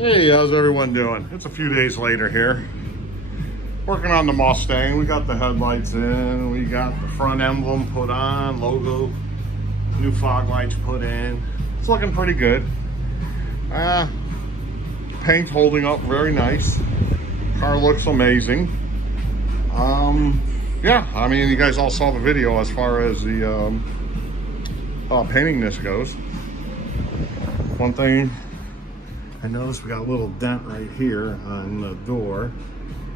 Hey, how's everyone doing? It's a few days later here. Working on the Mustang. We got the headlights in, we got the front emblem put on, logo, new fog lights put in. It's looking pretty good. Paint's holding up very nice. Car looks amazing. Yeah, I mean, you guys all saw the video as far as the painting this goes. One thing I noticed, we got a little dent right here on the door.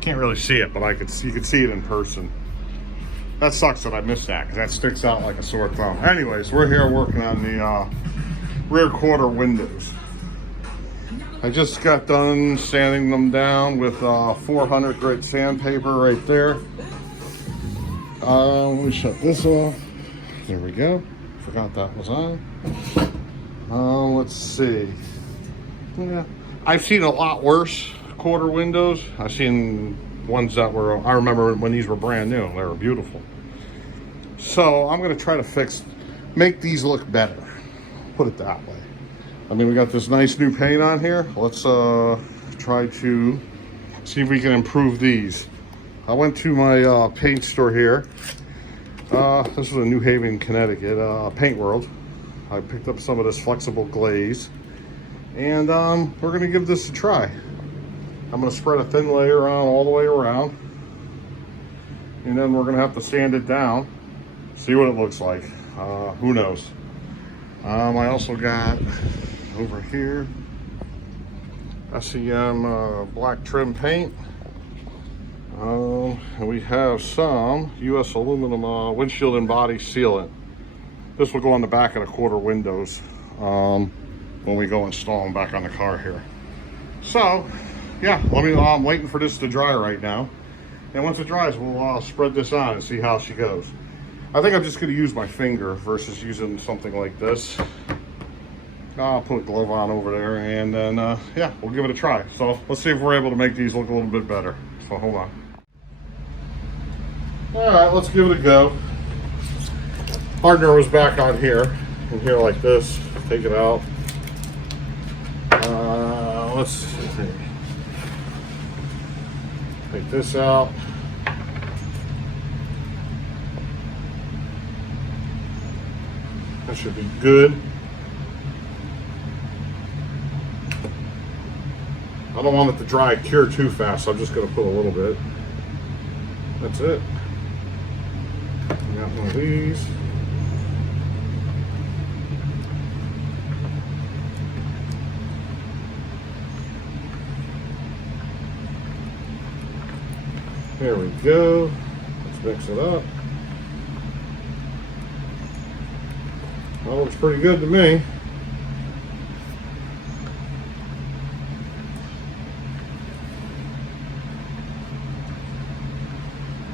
Can't really see it, but you could see it in person. That sucks that I missed that, because that sticks out like a sore thumb. Anyways, we're here working on the rear quarter windows. I just got done sanding them down with 400 grit sandpaper right there. Let me shut this off. There we go. Forgot that was on. Let's see. Yeah, I've seen a lot worse quarter windows. I've seen ones that were, I remember when these were brand new, they were beautiful. So I'm gonna try to make these look better. Put it that way. I mean, we got this nice new paint on here. Let's try to see if we can improve these. I went to my paint store here. This was in New Haven, Connecticut, Paint World. I picked up some of this flexible glaze. And we're gonna give this a try. I'm gonna spread a thin layer on all the way around. And then we're gonna have to sand it down, see what it looks like. Who knows? I also got over here SEM black trim paint. And we have some US aluminum windshield and body sealant. This will go on the back of the quarter windows. When we go install them back on the car here. So, yeah, I'm waiting for this to dry right now. And once it dries, we'll spread this on and see how she goes. I think I'm just gonna use my finger versus using something like this. I'll put a glove on over there and then, yeah, we'll give it a try. So let's see if we're able to make these look a little bit better. So hold on. All right, let's give it a go. Partner was back on here, in here like this. Take it out. Let's see. Take this out. That should be good. I don't want it to dry cure too fast, so I'm just going to put a little bit. That's it. Got one of these. There we go. Let's mix it up. That looks pretty good to me.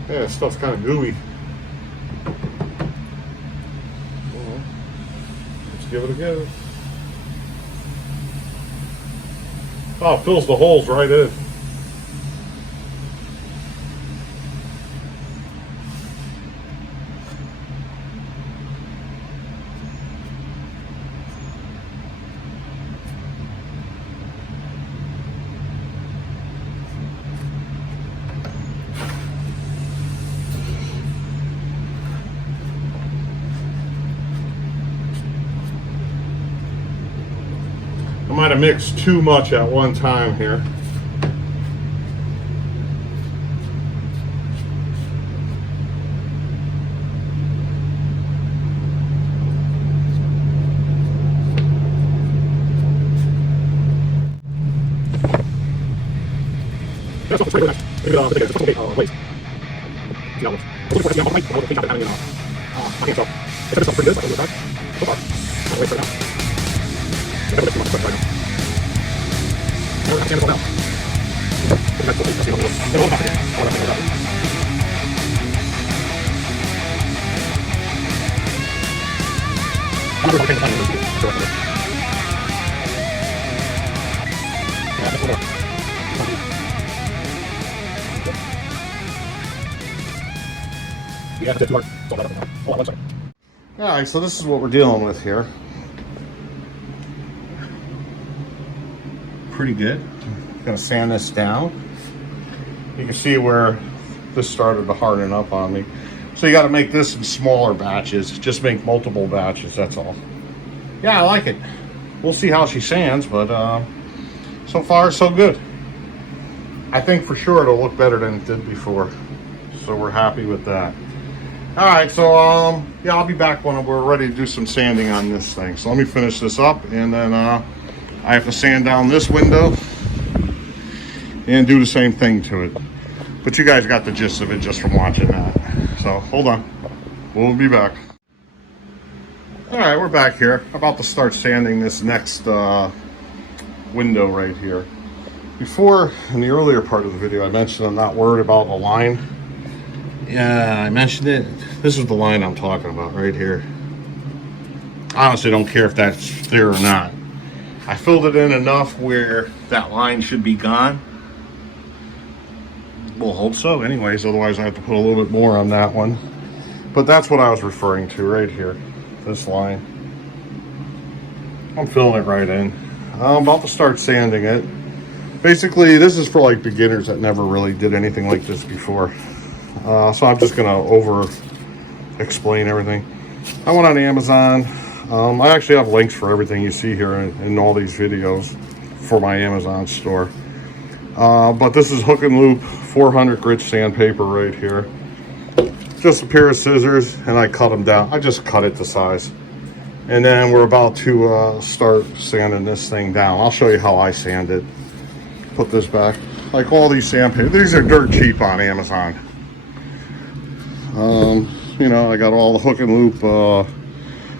Yeah, this stuff's kind of gooey. Let's give it a go. Oh, it fills the holes right in. I might have mixed too much at one time here. Alright, so this is what we're dealing with here. pretty good. I'm gonna sand this down. You can see where this started to harden up on me. So you got to make this in smaller batches. Just make multiple batches, that's all. Yeah, I like it. We'll see how she sands, but so far so good. I think for sure it'll look better than it did before. So we're happy with that. All right, so yeah, I'll be back when we're ready to do some sanding on this thing. So let me finish this up, and then I have to sand down this window and do the same thing to it. But you guys got the gist of it just from watching that. So hold on, we'll be back. All right, we're back here. About to start sanding this next window right here. Before, in the earlier part of the video, I mentioned I'm not worried about the line. Yeah, I mentioned it. This is the line I'm talking about right here. Honestly, don't care if that's there or not. I filled it in enough where that line should be gone. We'll hope so anyways, otherwise I have to put a little bit more on that one. But that's what I was referring to right here, this line. I'm filling it right in. I'm about to start sanding it. Basically, this is for like beginners that never really did anything like this before. So I'm just gonna over explain everything. I went on Amazon. I actually have links for everything you see here in all these videos for my Amazon store. But this is hook and loop 400 grit sandpaper right here. Just a pair of scissors, and I cut them down. I just cut it to size. And then we're about to start sanding this thing down. I'll show you how I sand it. Put this back. Like all these sandpaper, these are dirt cheap on Amazon. You know, I got all the hook and loop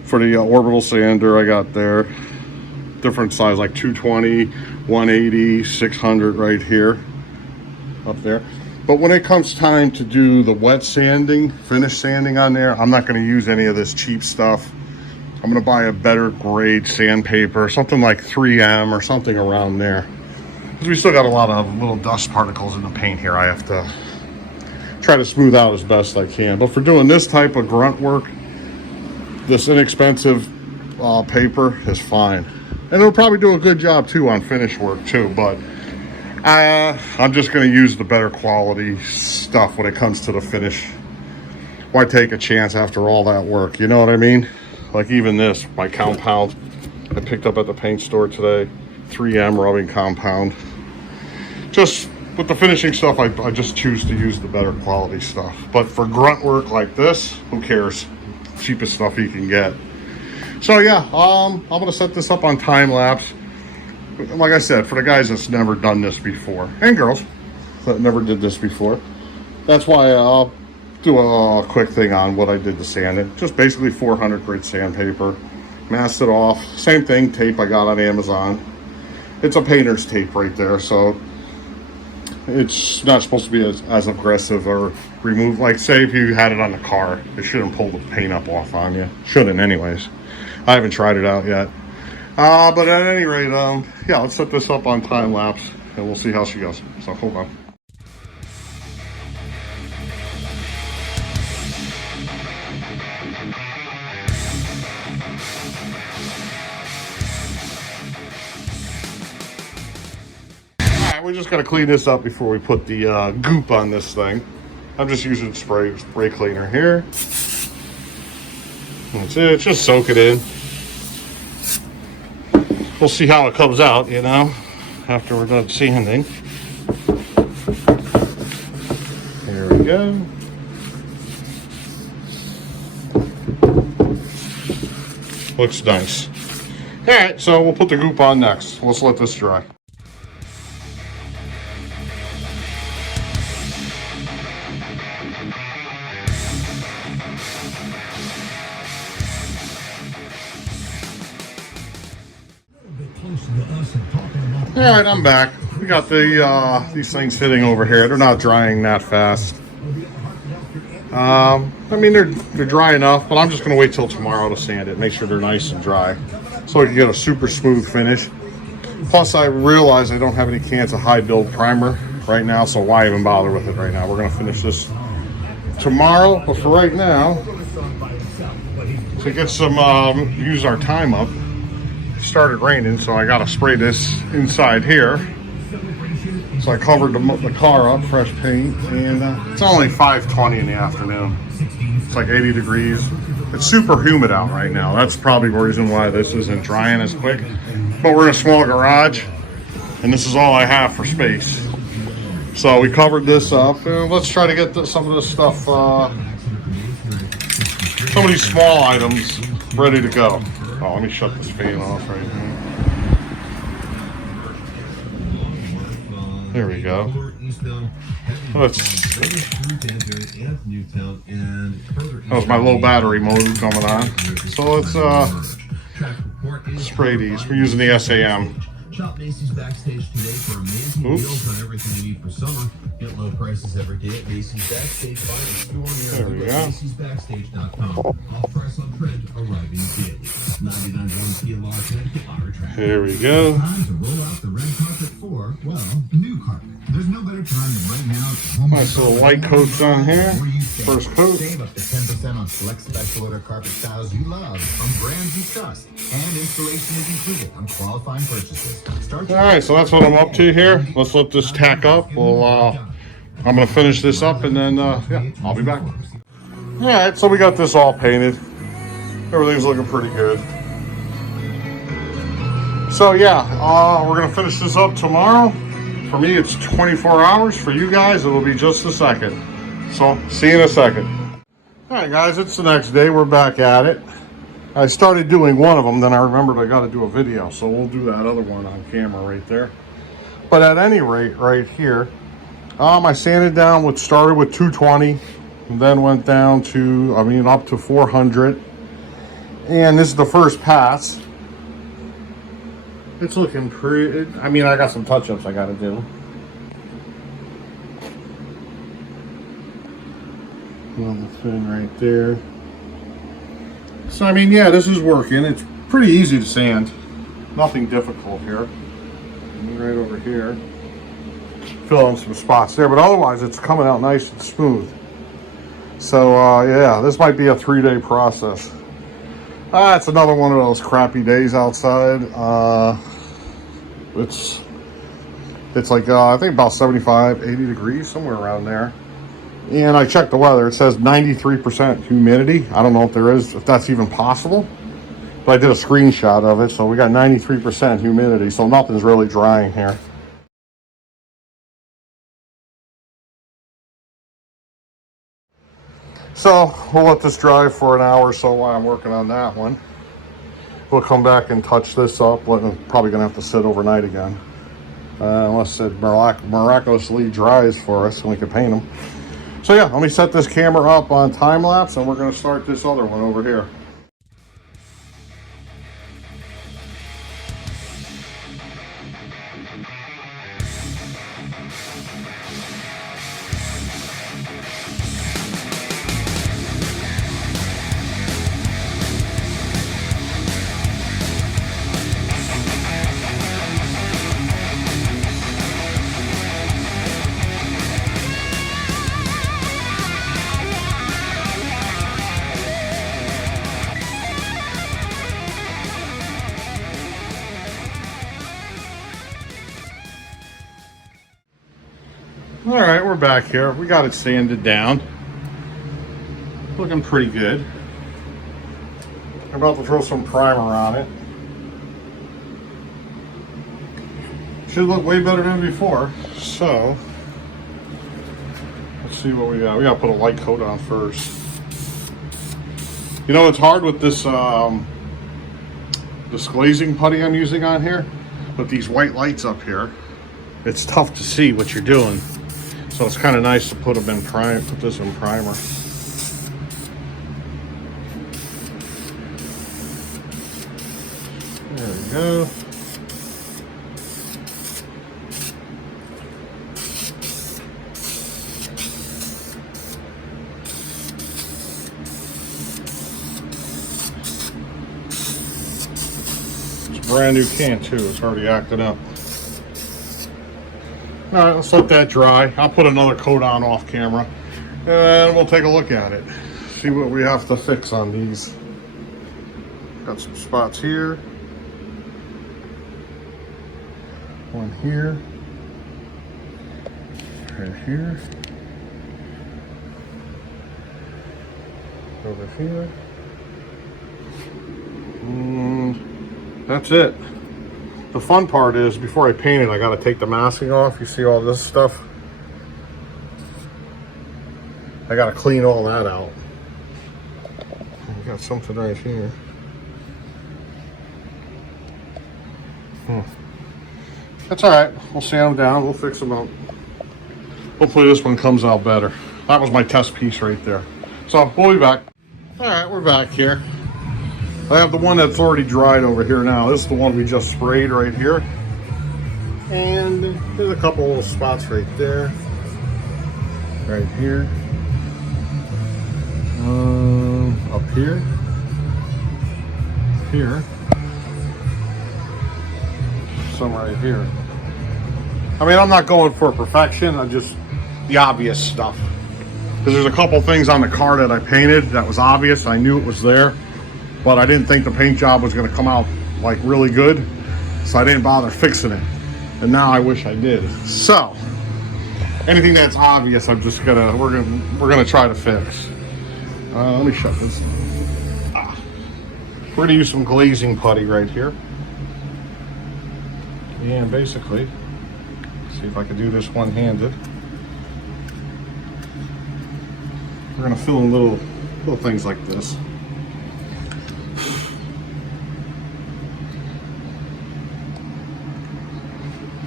for the orbital sander I got there. Different size, like 220, 180, 600 right here, up there. But when it comes time to do the wet sanding, finish sanding on there, I'm not going to use any of this cheap stuff. I'm going to buy a better grade sandpaper, something like 3M or something around there. Because we still got a lot of little dust particles in the paint here I have to try to smooth out as best I can. But for doing this type of grunt work, this inexpensive paper is fine. And it'll probably do a good job too on finish work too, but I'm just going to use the better quality stuff when it comes to the finish. Why take a chance after all that work? You know what I mean? Like even this, my compound I picked up at the paint store today, 3M rubbing compound. Just with the finishing stuff, I just choose to use the better quality stuff. But for grunt work like this, who cares? Cheapest stuff you can get. So yeah, I'm gonna set this up on time lapse. Like I said, for the guys that's never done this before, and girls that never did this before, that's why I'll do a quick thing on what I did to sand it. Just basically 400 grit sandpaper, masked it off. Same thing, tape I got on Amazon. It's a painter's tape right there, so it's not supposed to be as aggressive or remove. Like say if you had it on the car, it shouldn't pull the paint up off on you. Shouldn't anyways. I haven't tried it out yet. But at any rate, yeah, let's set this up on time lapse and we'll see how she goes. So hold on. All right, we just gotta clean this up before we put the goop on this thing. I'm just using spray cleaner here. That's it, just soak it in. We'll see how it comes out, you know, after we're done sanding. Here we go. Looks nice. All right, so we'll put the goop on next. Let's let this dry. All right, I'm back. We got these things sitting over here. They're not drying that fast. I mean, they're dry enough, but I'm just going to wait till tomorrow to sand it, make sure they're nice and dry, so I can get a super smooth finish. Plus, I realize I don't have any cans of high build primer right now, so why even bother with it right now? We're going to finish this tomorrow, but for right now, to get some, use our time up, started raining, so I gotta spray this inside here. So I covered the car up, fresh paint, and it's only 5:20 in the afternoon. It's like 80 degrees. It's super humid out right now. That's probably the reason why this isn't drying as quick. But we're in a small garage, and this is all I have for space. So we covered this up. Let's try to get some of this stuff, some of these small items ready to go. Oh, let me shut this fan off right here. There we go. That was my low battery mode coming on. So let's spray these. We're using the SAM. Shop Macy's Backstage today for amazing deals on everything you need for summer. Get low prices every day at Macy's Backstage. Find a store near you at Macy'sBackstage.com. Off price on trend arriving daily. 99.1 Kia Law Connecticut Ira Track. Here we go. Time to roll out the red carpet for, well, new carpet. There's no better time than right now. Nice little light coats on here. First coat. Save up to 10% on select special order carpet styles you love from brands you trust. And installation is included on qualifying purchases. All right, so that's what I'm up to here. Let's let this tack up. I'm gonna finish this up, and then yeah, I'll be back. All right, so we got this all painted. Everything's looking pretty good. So yeah, we're gonna finish this up tomorrow. For me, it's 24 hours. For you guys, it'll be just a second. So see you in a second. All right, guys, it's the next day. We're back at it. I started doing one of them, then I remembered I got to do a video, so we'll do that other one on camera right there. But at any rate, right here, I sanded down what started with 220, and then went down to, up to 400. And this is the first pass. It's looking pretty, I got some touch-ups I got to do. On the thing right there. So, yeah, this is working. It's pretty easy to sand. Nothing difficult here. Right over here. Fill in some spots there, but otherwise it's coming out nice and smooth. So, yeah, this might be a 3-day process. It's another one of those crappy days outside. It's like, I think about 75, 80 degrees, somewhere around there. And I checked the weather. It says 93% humidity. I don't know if that's even possible. But I did a screenshot of it. So we got 93% humidity. So nothing's really drying here. So we'll let this dry for an hour or so while I'm working on that one. We'll come back and touch this up. Probably going to have to sit overnight again. Unless it miraculously dries for us and we can paint them. So yeah, let me set this camera up on time lapse and we're going to start this other one over here. All right, we're back here. We got it sanded down. Looking pretty good. I'm about to throw some primer on it. Should look way better than before. So, let's see what we got. We got to put a light coat on first. You know, it's hard with this glazing putty I'm using on here. With these white lights up here, it's tough to see what you're doing. So it's kind of nice to put this in primer. There we go. It's a brand new can too. It's already acting up. All right, let's let that dry. I'll put another coat on off camera and we'll take a look at it. See what we have to fix on these. Got some spots here. One here. Right here. Over here. And that's it. The fun part is, before I paint it, I got to take the masking off. You see all this stuff? I got to clean all that out. I got something right here. That's all right. We'll sand them down. We'll fix them up. Hopefully this one comes out better. That was my test piece right there. So we'll be back. All right, we're back here. I have the one that's already dried over here now. This is the one we just sprayed right here. And there's a couple little spots right there. Right here. Up here. Here. Some right here. I mean, I'm not going for perfection. I'm just the obvious stuff. Because there's a couple things on the car that I painted that was obvious. I knew it was there, but I didn't think the paint job was going to come out like really good, so I didn't bother fixing it. And now I wish I did. So anything that's obvious, I'm just gonna we're gonna try to fix. Let me shut this. We're gonna use some glazing putty right here, and basically see if I can do this one-handed. We're gonna fill in little things like this.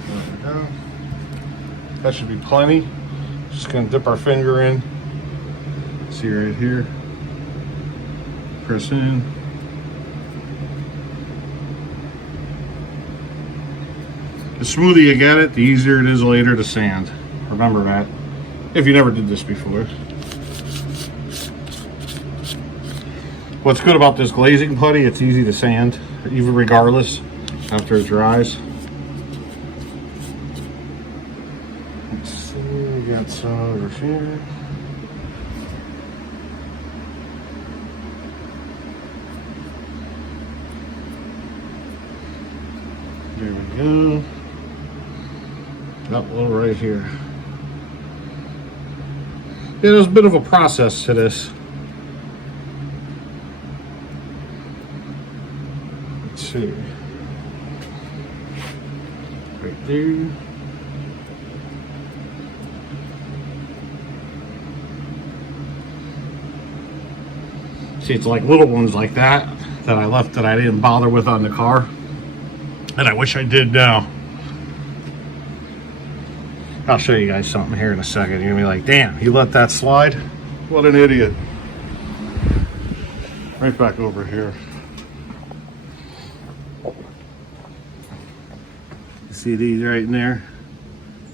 There we go. That should be plenty. Just gonna dip our finger in. See right here. Press in. The smoother you get it, the easier it is later to sand. Remember that, if you never did this before. What's good about this glazing putty, it's easy to sand, even regardless, after it dries. Let's see, we got some over here. There we go. Got one right here. Yeah, there's a bit of a process to this. Let's see. Right there. See, it's like little ones like that I left that I didn't bother with on the car. And I wish I did now. I'll show you guys something here in a second. You're gonna be like, damn, you let that slide? What an idiot. Right back over here. You see these right in there?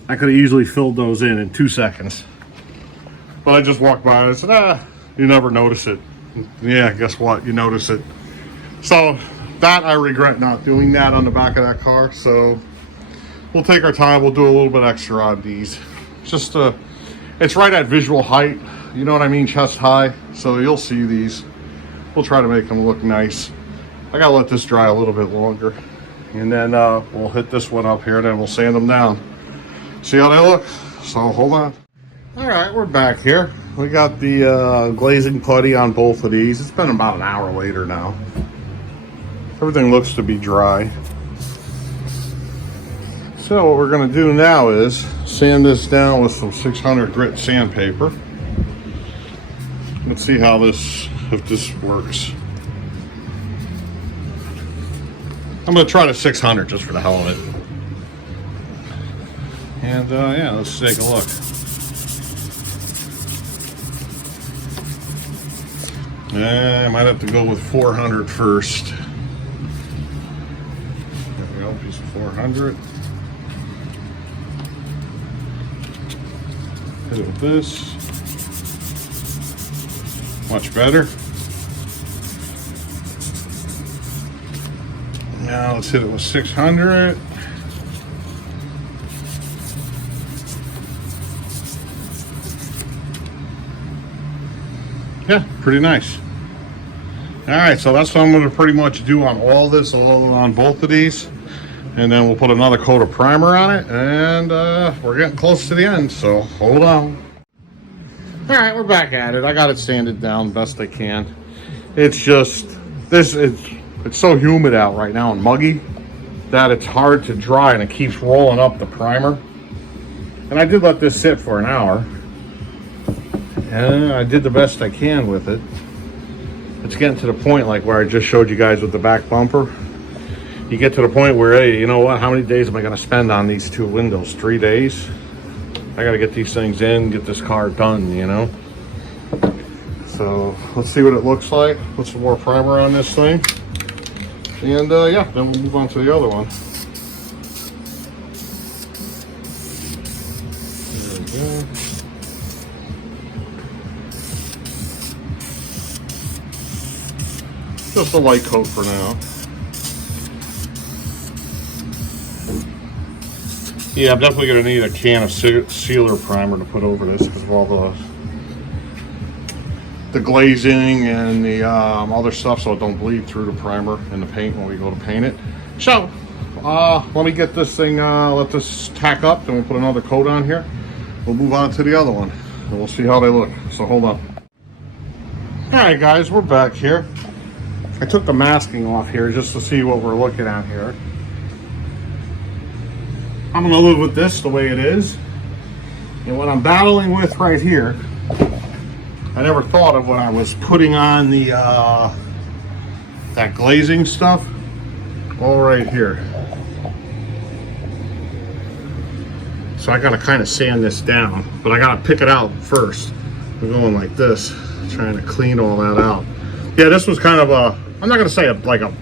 I could have easily filled those in 2 seconds. But I just walked by and I said, you never notice it. Yeah, guess what? You notice it. So that I regret not doing that on the back of that car. So we'll take our time. We'll do a little bit extra on these. Just it's right at visual height. You know what I mean? Chest high. So you'll see these. We'll try to make them look nice. I gotta let this dry a little bit longer, and then we'll hit this one up here, and then we'll sand them down. See how they look? So hold on. All right, we're back here. We got the glazing putty on both of these. It's been about an hour later now. Everything looks to be dry. So what we're going to do now is sand this down with some 600 grit sandpaper. Let's see how if this works. I'm going to try the 600 just for the hell of it. And yeah, let's take a look. I might have to go with 400 first. There we go, piece of 400. Hit it with this. Much better. Now let's hit it with 600. Yeah, pretty nice. All right, so that's what I'm going to pretty much do on all this, on both of these. and then we'll put another coat of primer on it, and we're getting close to the end, so hold on. All right, we're back at it. I got it sanded down best I can. It's just it's so humid out right now and muggy that it's hard to dry, and it keeps rolling up the primer. And I did let this sit for an hour, and I did the best I can with it. It's getting to the point like where I just showed you guys with the back bumper. You get to the point where, hey, you know what? How many days am I going to spend on these two windows? 3 days? I got to get these things in, get this car done, you know? So let's see what it looks like. Put some more primer on this thing. And yeah, then we'll move on to the other one. There we go. Just a light coat for now. Yeah, I'm definitely going to need a can of sealer primer to put over this because of all the glazing and the other stuff, so it don't bleed through the primer and the paint when we go to paint it. So let me get this thing, let this tack up, then we'll put another coat on here. We'll move on to the other one and we'll see how they look. So hold on. All right, guys, we're back here. I took the masking off here just to see what we're looking at here. I'm gonna live with this the way it is. And what I'm battling with right here, I never thought of when I was putting on the that glazing stuff. All right here. So I gotta kind of sand this down, but I gotta pick it out first. I'm going like this, trying to clean all that out. Yeah, this was kind of a, I'm not gonna say like a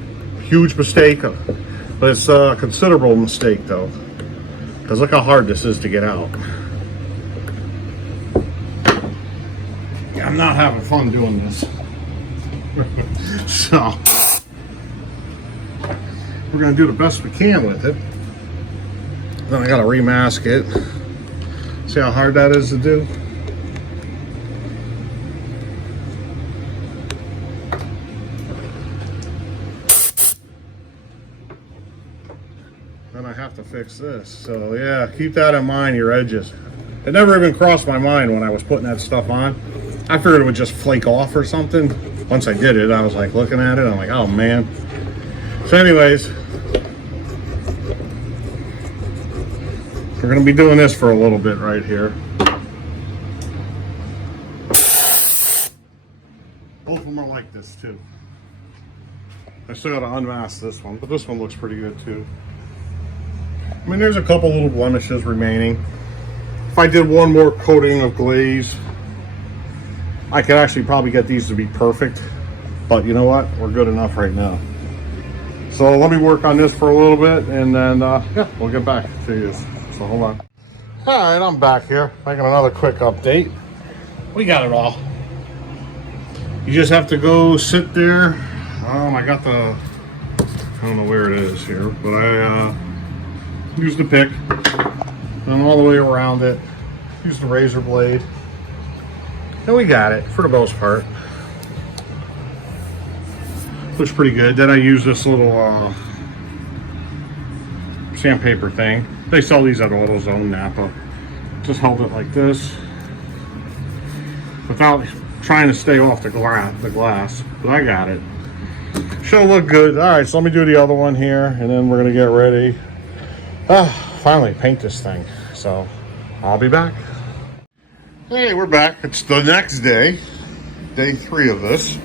huge mistake, but it's a considerable mistake though. Because look how hard this is to get out. Yeah, I'm not having fun doing this. So, we're going to do the best we can with it. Then I got to remask it. See how hard that is to do? Then I have to fix this. So yeah, keep that in mind, your edges. It never even crossed my mind when I was putting that stuff on. I figured it would just flake off or something. Once I did it, I was like looking at it, I'm like, oh man. So anyways, we're gonna be doing this for a little bit right here. Both of them are like this too. I still gotta unmask this one, but this one looks pretty good too. I mean, there's a couple little blemishes remaining. If I did one more coating of glaze, I could actually probably get these to be perfect. But you know what? We're good enough right now. So let me work on this for a little bit, and then yeah, we'll get back to you. So hold on. All right, I'm back here making another quick update. We got it all. You just have to go sit there. I got the, I don't know where it is here, but I use the pick and all the way around it. Use the razor blade. And we got it for the most part. Looks pretty good. Then I use this little sandpaper thing. They sell these at AutoZone, Napa. Just held it like this without trying to stay off the glass, but I got it. Should look good. All right, so let me do the other one here, and then we're gonna get ready. Finally paint this thing. So I'll be back. Hey, we're back. It's the next day, day 3 of this,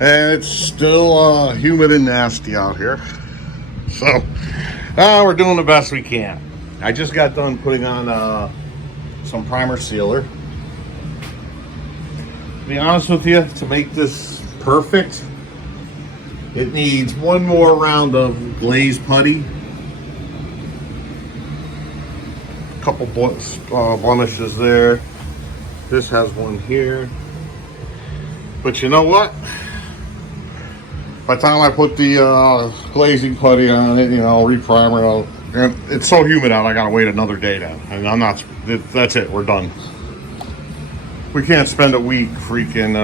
and it's still humid and nasty out here. So we're doing the best we can. I just got done putting on some primer sealer. To be honest with you, to make this perfect, it needs one more round of glaze putty. A couple blemishes there. This has one here. But you know what? By the time I put the glazing putty on it, you know, reprimer it, and it's so humid out, I gotta wait another day now. And I'm not, that's it, we're done. We can't spend a week freaking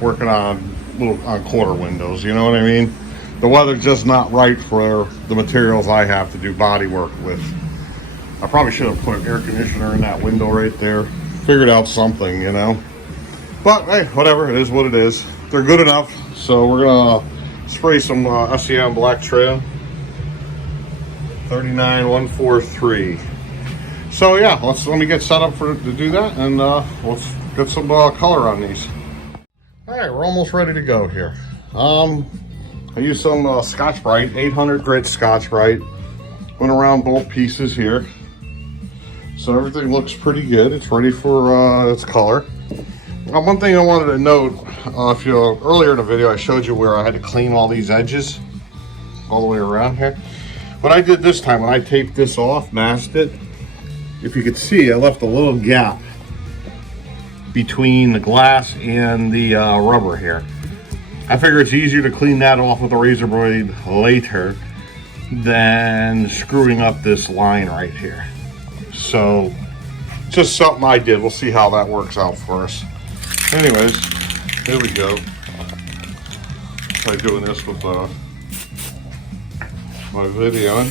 working on Quater windows, you know what I mean? the weather's just not right for the materials I have to do body work with. I probably should have put air conditioner in that window right there. Figured out something, you know. But hey, whatever, it is what it is. They're good enough, so we're gonna spray some SEM Black Trail 39143. So yeah, let me get set up to do that, and let's get some color on these. All right, we're almost ready to go here. I used some Scotch-Brite, 800 grit Scotch-Brite. Went around both pieces here. So everything looks pretty good. It's ready for its color. One thing I wanted to note, if you earlier in the video I showed you where I had to clean all these edges all the way around here. What I did this time, when I taped this off, masked it, if you could see, I left a little gap between the glass and the rubber here. I figure it's easier to clean that off with a razor blade later than screwing up this line right here. So, just something I did. We'll see how that works out for us. Anyways, here we go. Try doing this with my video.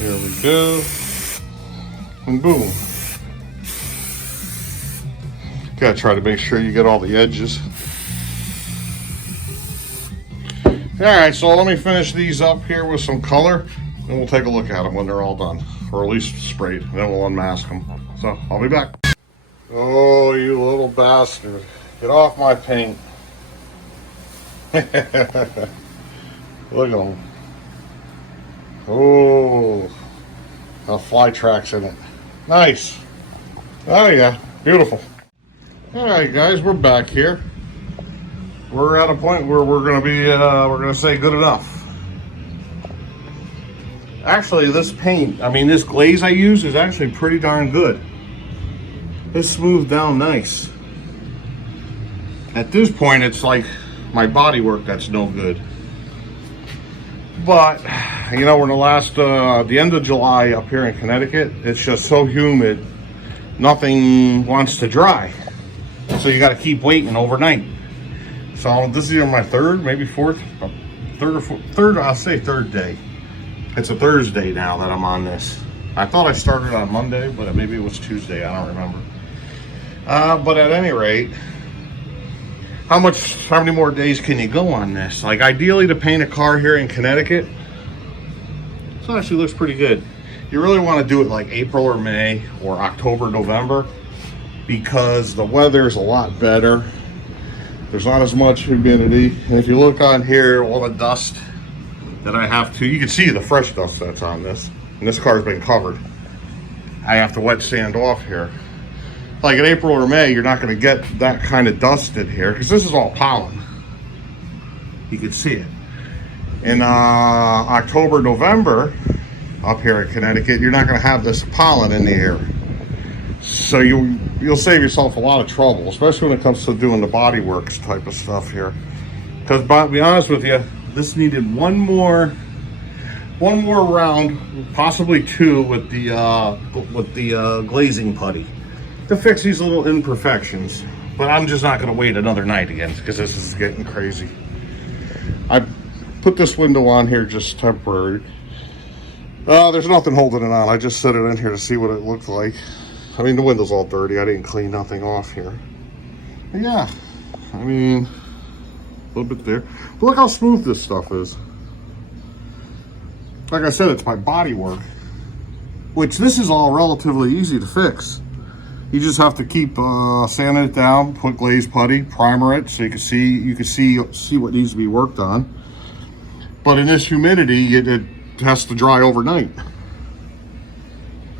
There we go. And boom. Gotta try to make sure you get all the edges. Alright, so let me finish these up here with some color, and we'll take a look at them when they're all done. Or at least sprayed, and then we'll unmask them. So, I'll be back. Oh, you little bastard. Get off my paint. Look at them. Oh, a fly tracks in it. Nice. Oh yeah, beautiful. All right, guys, we're back here. We're at a point where we're gonna say good enough. Actually, this paint, this glaze I use is actually pretty darn good. It's smoothed down nice. At this point, it's like my body work that's no good. But, you know, we're in the end of July up here in Connecticut. It's just so humid, nothing wants to dry. So you got to keep waiting overnight. So this is either my third, maybe fourth, third, I'll say third day. It's a Thursday now that I'm on this. I thought I started on Monday, but maybe it was Tuesday, I don't remember. But at any rate, how many more days can you go on this? Like, ideally to paint a car here in Connecticut, this actually looks pretty good. You really want to do it like April or May or October, November, because the weather's a lot better. There's not as much humidity. And if you look on here, all the dust that I have to, you can see the fresh dust that's on this. And this car's been covered. I have to wet sand off here. Like in April or May, you're not going to get that kind of dust in here because this is all pollen. You can see it. In October, November, up here in Connecticut, you're not going to have this pollen in the air. So you'll save yourself a lot of trouble, especially when it comes to doing the body works type of stuff here. Because to be honest with you, this needed one more round, possibly two, with the glazing putty to fix these little imperfections. But I'm just not going to wait another night again because this is getting crazy. I put this window on here just temporary. There's nothing holding it on. I just set it in here to see what it looked like. The window's all dirty. I didn't clean nothing off here. But yeah, a little bit there. But look how smooth this stuff is. Like I said, it's my body work, which this is all relatively easy to fix. You just have to keep sanding it down, put glaze putty, primer it, so you can see what needs to be worked on. But in this humidity, it has to dry overnight.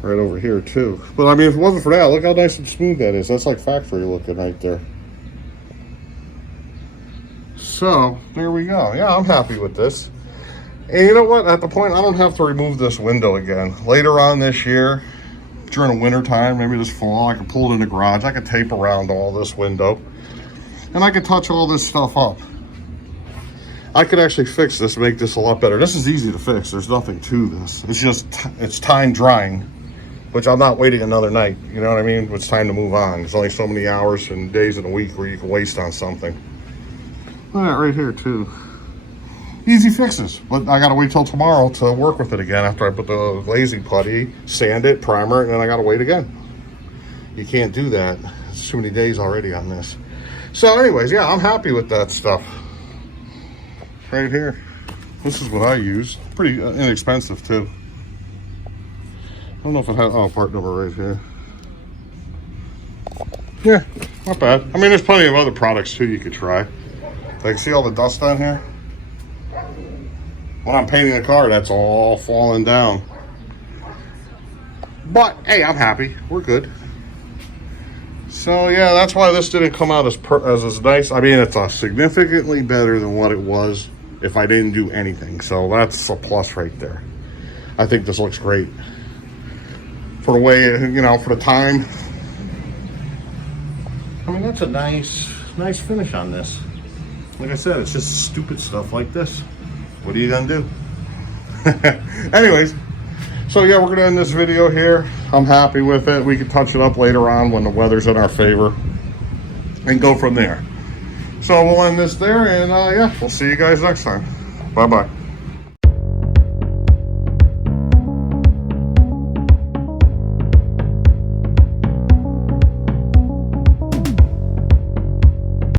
Right over here too. But if it wasn't for that, look how nice and smooth that is. That's like factory looking right there. So there we go. Yeah, I'm happy with this. And you know what? At the point, I don't have to remove this window again. Later on this year, during the winter time, maybe this fall, I can pull it in the garage. I can tape around all this window, and I can touch all this stuff up. I could actually fix this, make this a lot better. This is easy to fix. There's nothing to this. It's just, it's time drying, which I'm not waiting another night. You know what I mean? It's time to move on. There's only so many hours and days in a week where you can waste on something. Look at that right here too. Easy fixes, but I gotta wait till tomorrow to work with it again after I put the glazing putty, sand it, primer it, and then I gotta wait again. You can't do that. It's too many days already on this. So anyways, yeah, I'm happy with that stuff. Right here. This is what I use. Pretty inexpensive too. I don't know if it has, oh, part number right here. Yeah, not bad. I mean, there's plenty of other products too you could try. Like, see all the dust on here? When I'm painting a car, that's all falling down. But hey, I'm happy. We're good. So yeah, that's why this didn't come out as nice. I mean, it's significantly better than what it was if I didn't do anything. So that's a plus right there. I think this looks great for the way, you know, for the time. I mean, that's a nice finish on this. Like I said, it's just stupid stuff like this. What are you gonna do? Anyways, so yeah, we're gonna end this video here. I'm happy with it. We can touch it up later on when the weather's in our favor and go from there. So we'll end this there, and yeah, we'll see you guys next time. Bye-bye.